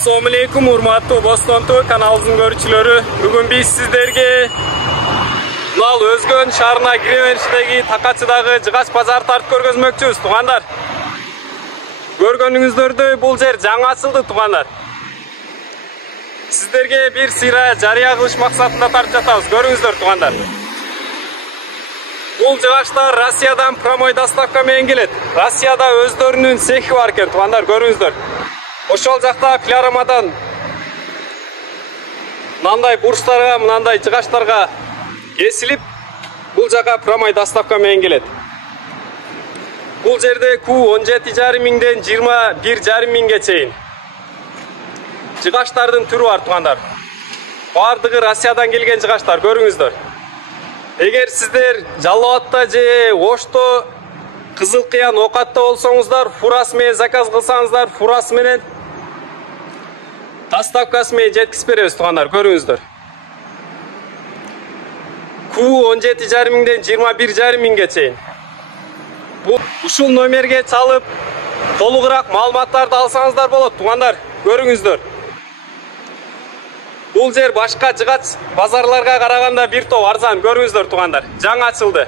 Assalamu alaikum, урматтуу Бостон ТВ каналыбыздын көрүүчүлөрү. Бүгүн биз сиздерге Нал Өзгөн шаарына кире беришдеги Такачыдагы жыгач базар тартып көргөзмөкчүбүз, туугандар. Көргөнүңүздөрдөй бул жер жаңы ачылды, туугандар. Сиздерге бир сыйра жарыя кылыш максатында тартып жатабыз, көрүңүздөр, туугандар. Бул жыгачтар Россиядан прямой доставка менен келет. Россияда өздөрүнүн цехи бар экен, туугандар, көрүңүздөр. Ошол жакта пилорамадан мынандай бурчтарга, мынандай жыгачтарга кесилип, бул жака прямой доставка менен келет. Бул жерде Q 17,5 миңден 21,5 миңге чейин жыгачтардын түрү бар, туугандар. Бардыгы Россиядан келген жыгачтар, көрүңүздөр. Эгер сиздер Жалал Абадта же Ошто, Кызыл Кыян, Окатта болсоңуздар, фурасы менен заказ кылсаңыздар, фурасы менен доставкасы менен жеткизип беребиз, туугандар, көрүңүздөр. Q 17,5 миңден 21,5 миңге чейин. Ушул номерге чалып, толугураак маалыматтарды алсаңыздар болот, туугандар, көрүңүздөр. Бул жер башка жыгач базарларга караганда бир топ арзан, көрүңүздөр, туугандар. Жаңы ачылды.